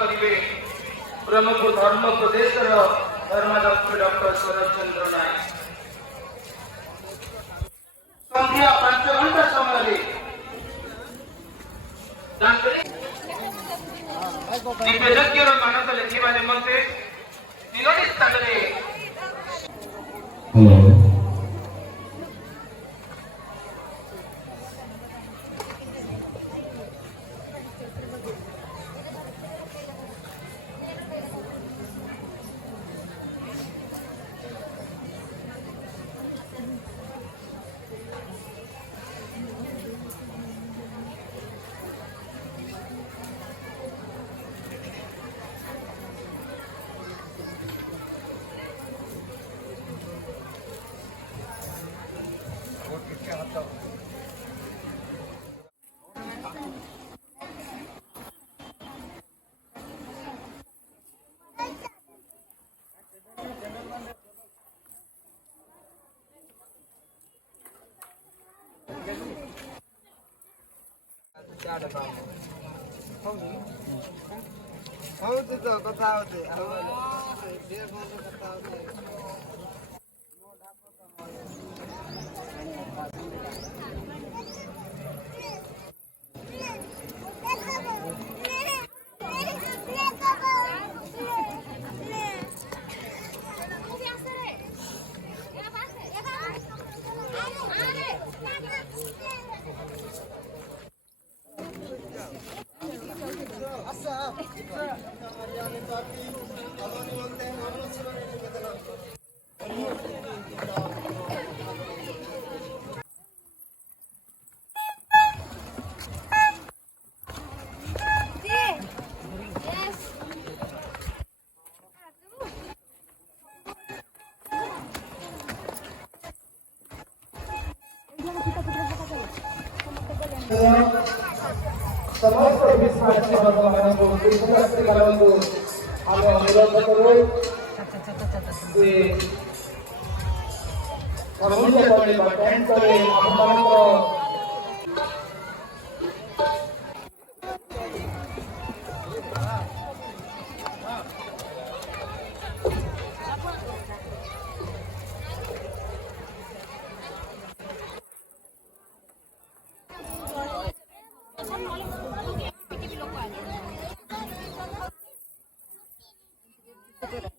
करेंगे ब्रह्मपुर धर्म प्रदेश धर्माध्यक्ष डॉक्टर शरद चंद्र नायक संध्या 5 घंटा समय निवेदक मानस लिखा निमंते तिलोड़ी स्थल ಹೌದು ಗೊತ್ತಾಗುತ್ತೆ समस्त विश्वासी भगवान को विश्वासी भगवान को हम अनुरोध करो कि अमूल्य पड़े बटन करे हम को Good.